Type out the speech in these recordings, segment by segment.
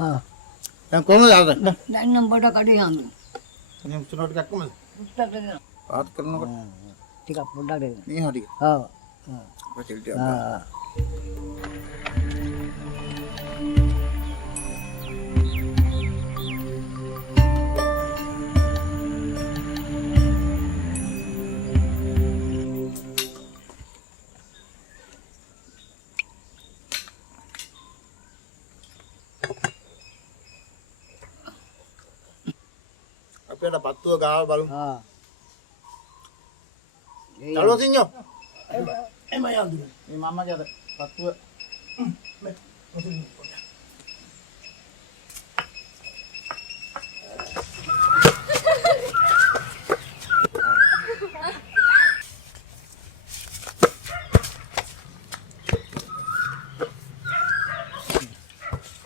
ආ දැන් කොහමද ආද? දැන් නම් බඩ කඩේ හාමි. මම උසනෝ ටිකක් කොහමද? පුස්තක දෙන්න. පාත් කරනකොට ටිකක් පොඩ්ඩක් දෙන්න. මේ හරිය. ආ පැටිල් ටික. ආ අපේට පත්තුව ගාව බලමු. ආ චලෝ සිඤ්ඤෝ. එම යන්දුර. මේ මම්මගේ අර පත්තුව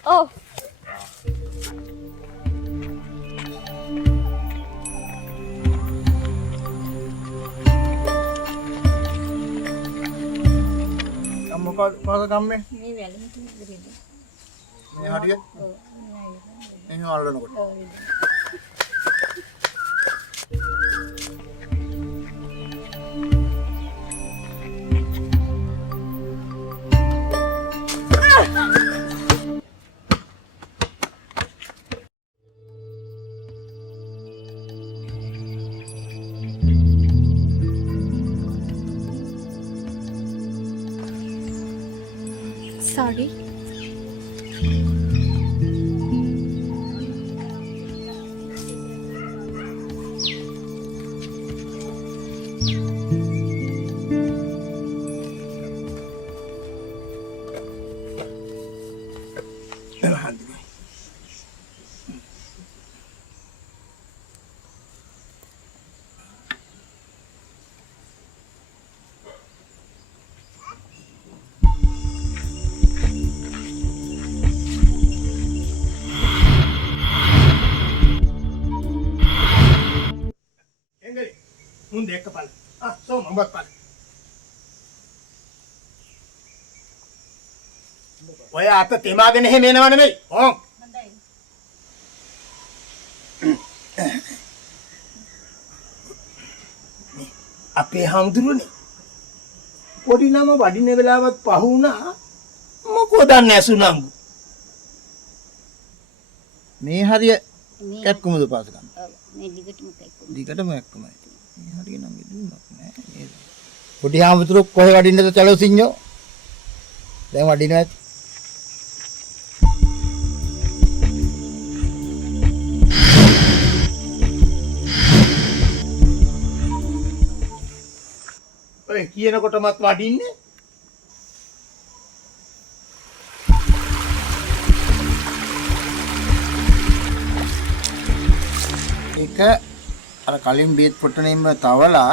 Oh. මොකද ගම්මේ? මේ වැලෙන් තියෙන්නේ. මේ හරිය. ඔව්. එහෙම අල්ලනකොට. Sorry. මුන් දෙක පළ. සෝ මඹක් පළ. ඔය අත තෙමාගෙන එහෙම එනව නෙමෙයි. ඕන්. හොඳයි. අපේ හාමුදුරුවනේ. පොඩි නම වඩින වෙලාවත් පහ වුණා. මොකෝ දන්නේ ඇසුනම්බු. මේ හරිය කැක්කුමද පාස ගන්න. මේ දිගටම කැක්කුම. දිගටම කැක්කුමයි. මේ හරිය නම් ඉදුණක් නෑ නේද? පොඩි හාමුදුරුවෝ කොහෙ වඩින්නද චලෝ සිඤ්ඤෝ? දැන් වඩිනවා ඇති. ඔය කියනකොටමත් වඩින්නේ. ඒක අර කලින් බේත් පොට්ටනෙම තවලා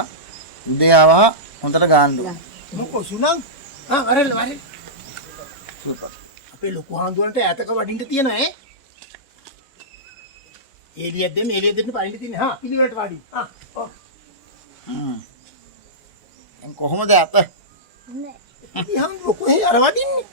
උදේ ආවා හොඳට ගාන්න ඕන. මොකෝ සුනං? වරෙල්. සුපර්. අපේ ලොකු හාමුදුරන්ට ඈතක වඩින්න තියෙන ඈ. එළියක් දෙන්න පරිදි තියෙන. පිළිවෙලට වඩි. ඔව්. එන් කොහොමද අත? නෑ. ඉතින් කොහේ අර වඩින්නේ?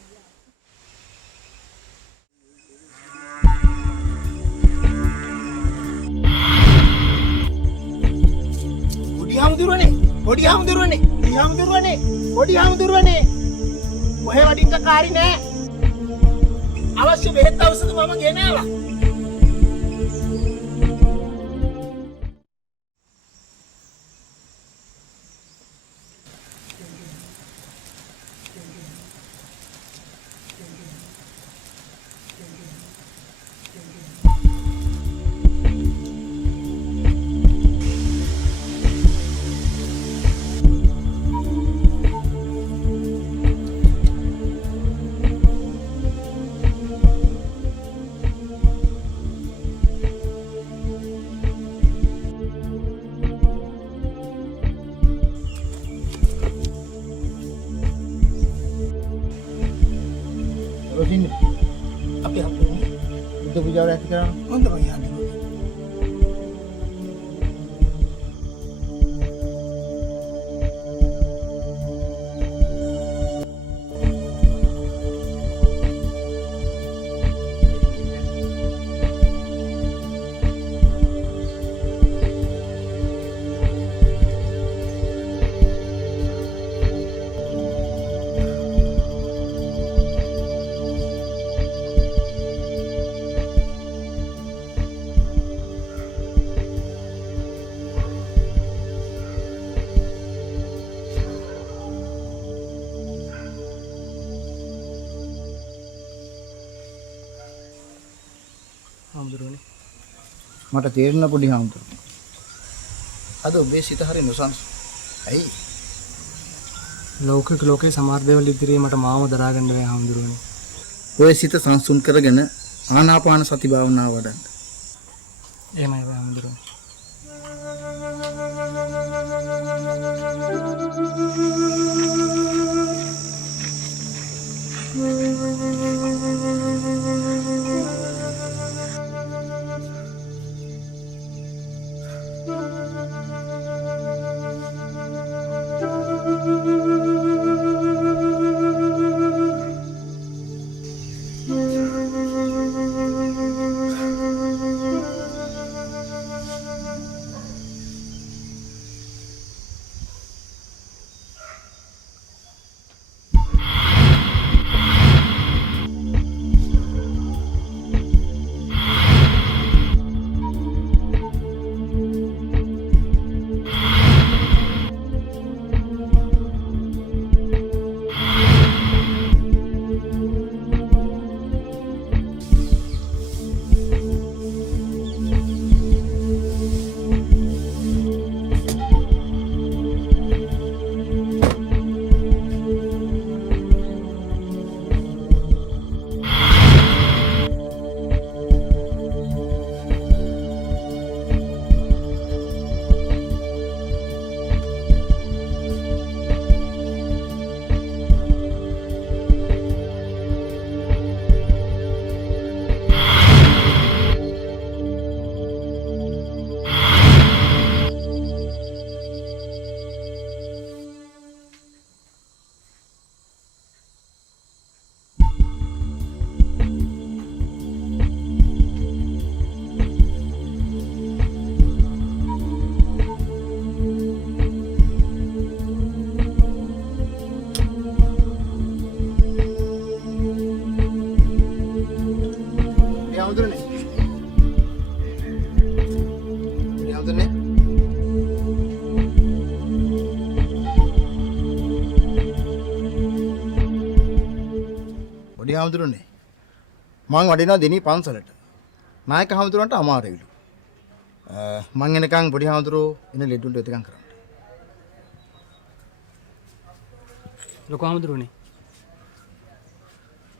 පොඩි හාමුදුරුවනේ. කොහේ වඩින්න කාරි නෑ. අවශ්‍ය බෙහෙත් ඖෂධ මම ගෙනාවා. Rosini, apa yang untuk bicara kita? Untuk yang හාමුදුරුවනේ. මට තේරෙන පොඩි හාමුදුරුවෝ. අද ඔබේ සිත හරි නොසන්සුන්. ඇයි? ලෝකේ සමහර දේවල් ඉදිරියේ මට මාව දරා ගන්න බැහැ හාමුදුරුවනේ. ඔය සිත සංසුන් කරගෙන ආනාපාන සති භාවනාව වඩන්න. එහෙමයි හාමුදුරුවනේ. පොඩි හාමුදුරනේ මං වඩිනවා දෙනී පන්සලට. නායක හාමුදුරන්ට අමාරුයිලු. මං එනකන් පොඩි හාමුදුරෝ එන ලෙඩුන්ට එතකන් කරන්න. ලොකු හාමුදුරුවනේ.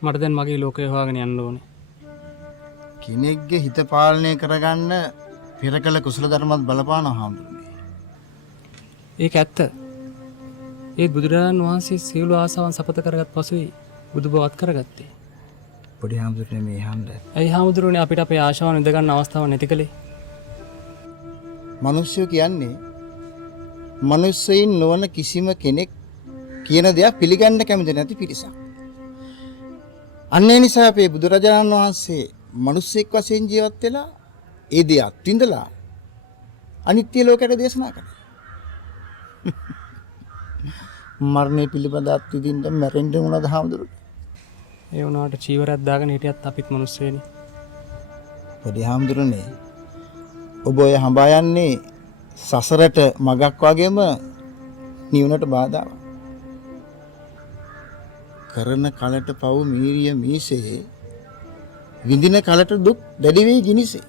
මට දැන් මගේ ලෝකය හොයාගෙන යන්න ඕනේ. කෙනෙක්ගේ හිත පාලනය කරගන්න පෙර කළ කුසල ධර්මත් බලපානවා හාමුදුරනේ. ඒක ඇත්ත. ඒත් බුදුරජාණන් වහන්සේ සියලු ආසාවන් සපත කරගත් පසුයි බුදු බවත් කරගත්තේ. පොඩි හාමුදුරනේ මේ හන්ද. ඇයි හාමුදුරුවනේ අපිට අපේ ආශාවන් ඉඳ ගන්න අවස්ථාවක් නැති කලේ? මිනිස්සු කියන්නේ මිනිස්සෙයින් නොවන කිසිම කෙනෙක් කියන දෙයක් පිළිගන්න කැමති නැති පිරිසක්. අන්න ඒ නිසා අපේ බුදුරජාණන් වහන්සේ මිනිස්සෙක් වශයෙන් ජීවත් වෙලා ඒ දේ අත්විඳලා අනිත්‍ය ලෝකයට දේශනා කළා. මරණය පිළිබඳ අත්විඳින්න මැරෙන්න උනද හාමුදුරුවෝ? ඒ වුණාට චීවරයක් දාගෙන හිටියත් අපිත් මිනිස්සුනේ. පොඩි හාමුදුරනේ ඔබ ඔය හඹා යන්නේ සසරට මගක් වගේම නිවනට බාධාවක්. කරන කලට පව් මීරිය මීසේ විඳින කලට දුක් දැඩි වෙයි ගිනිසේ.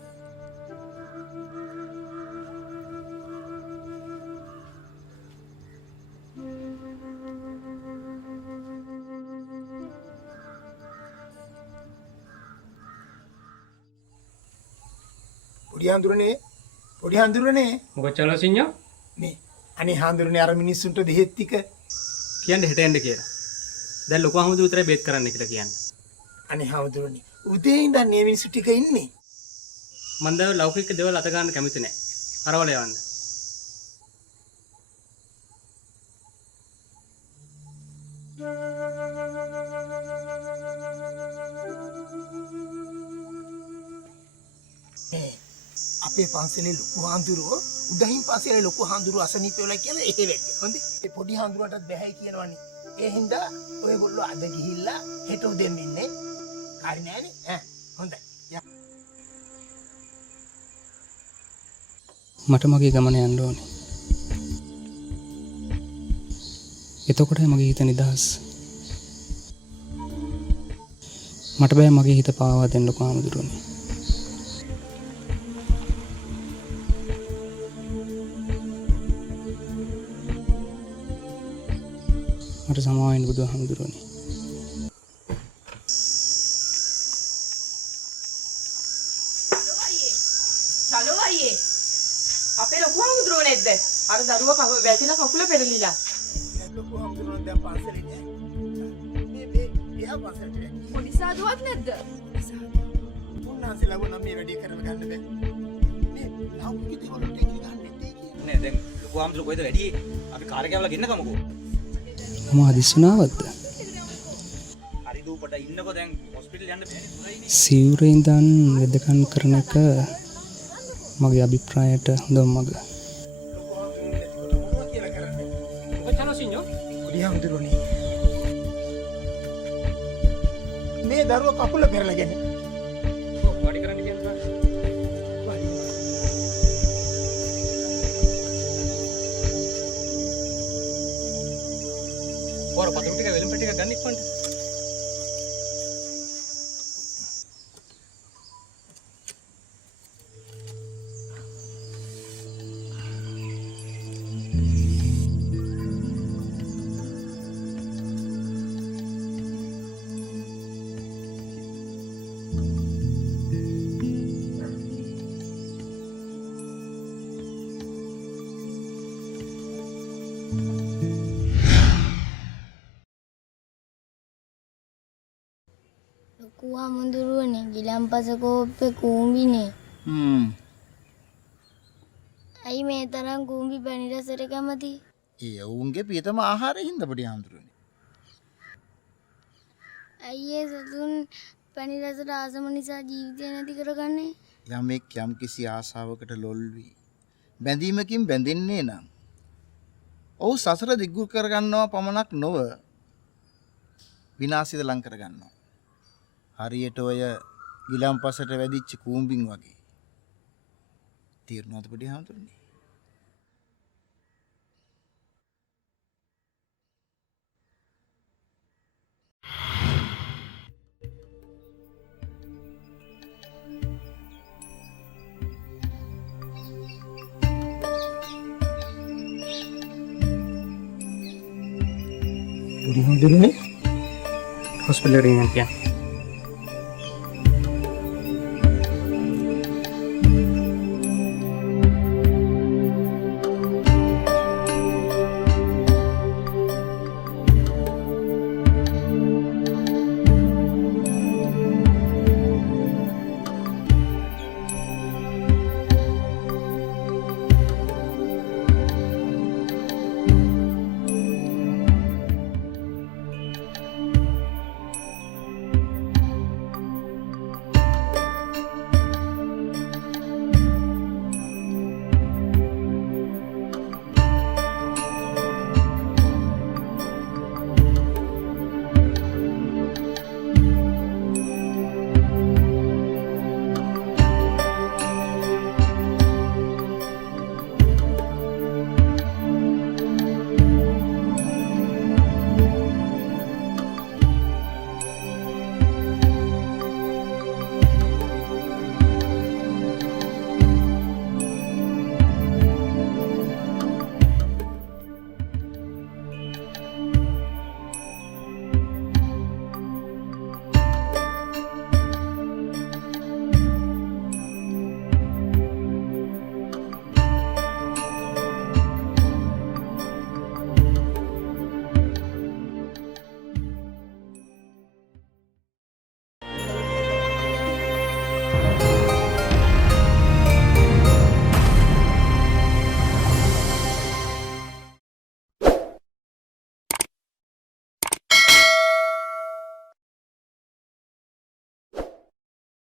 පොඩි හාමුදුරනේ මොකද චලෝ සිඤ්ඤා? මේ අනේ හාමුදුරනේ අර මිනිස්සුන්ට දෙහෙත් ටික කියන්නේ හෙට එන්න කියලා. දැන් ලොකු හාමුදුරුවෝ විතරයි බේත් කරන්න කියලා කියන්නේ. අනේ හාමුදුරනේ උදේ ඉඳන් මේ මිනිස්සු ටික ඉන්නේ. මම දැන් ලෞකික දේවල් අත ගන්න කැමති නැහැ. අරවල යවන්න. අපේ පන්සලේ ලොකු හාමුදුරුවෝ උදහින් පස්සේ ලොකු හාමුදුරුවෝ අසනීප වෙලා කියලා එහෙ වැටේ. හොඳේ. ඒ පොඩි හාමුදුරුවටත් බැහැයි කියනවනේ. ඒ හින්දා ඔයගොල්ලෝ අද ගිහිල්ලා හෙට උදෙන් ඉන්නේ. හරි නෑනේ? හොඳයි. මට මගේ ගමන යන්න ඕනේ. එතකොටයි මගේ හිත නිදහස්. මට බෑ මගේ හිත පාවා දෙන්න ලොකු හාමුදුරුවනේ. මට සමාව වෙන්න බුදුහාමුදුරනේ. චලෝ අයියේ අපේ ලොකු හාමුදුරුවෝ නැද්ද? අර දරුවා වැටිලා කකුල පෙරලිලා. ලොකු හාමුදුරුවෝ දැන් පන්සලේ නෑ. මේ එයා පන්සලට යන්නේ. පොඩි සාදුවක් නැද්ද? උන්වහන්සේ ලබන මේ වැඩේ කරලා ගන්න බෑ. මේ ලෞකික දේවල් වලට ඉගෙන ගන්න දෙන්නේ කියලා. නේ දැන් ලොකු ආම්සල කොහෙද වැඩි? අපි කාර් එක යවලා ගෙන්නකමුකෝ. මම අදිස්සනාවද්ද? හරි දූපට ඉන්නකෝ දැන් හොස්පිටල් යන්න බෑනේ. සිවුරේ ඉඳන් වෙදකම් කරන එක මගේ අභිප්‍රායයට හොඳම මග. ලොකු හාමුදුරුවෝ නැතිකොට මොනවා කියලා කරන්නේ? මොකද චනසින්යෝ? පොඩි හාමුදුරුවනේ. මේ දරුවා කකුල පෙරලා ගෙන. වැඩි කරන්න කියනවා. වර පතුරු ටික වෙලම් ටික ගන්න ඉක්මනට. ලොකු හාමුදුරුවනේ ගිලම්පස කෝප්පේ කූඹිනේ. ඇයි මේ තරම් කූඹි පැණි රසට කැමති? ඒ ඔවුන්ගේ පියතම ආහාරය හින්දා පොඩි හාමුදුරනේ. ඇයි ඒ සතුන් පැණි රසට ආසම නිසා ජීවිතය නැති කරගන්නේ? යමෙක් යම් කිසි ආසාවකට ලොල් වී බැඳීමකින් බැඳෙන්නේ නම් ඔහු සසර දිග්ගු කරගන්නවා පමණක් නොව විනාශයද ලං කරගන්නවා. හරියට ඔය ගිලම්පසට වැදිච්ච කූඹින් වගේ. තීරණවද පොඩි හාමුදුරනේ? පොඩි හාමුදුරනේ හොස්පිටල් එකට ගෙනියන්න.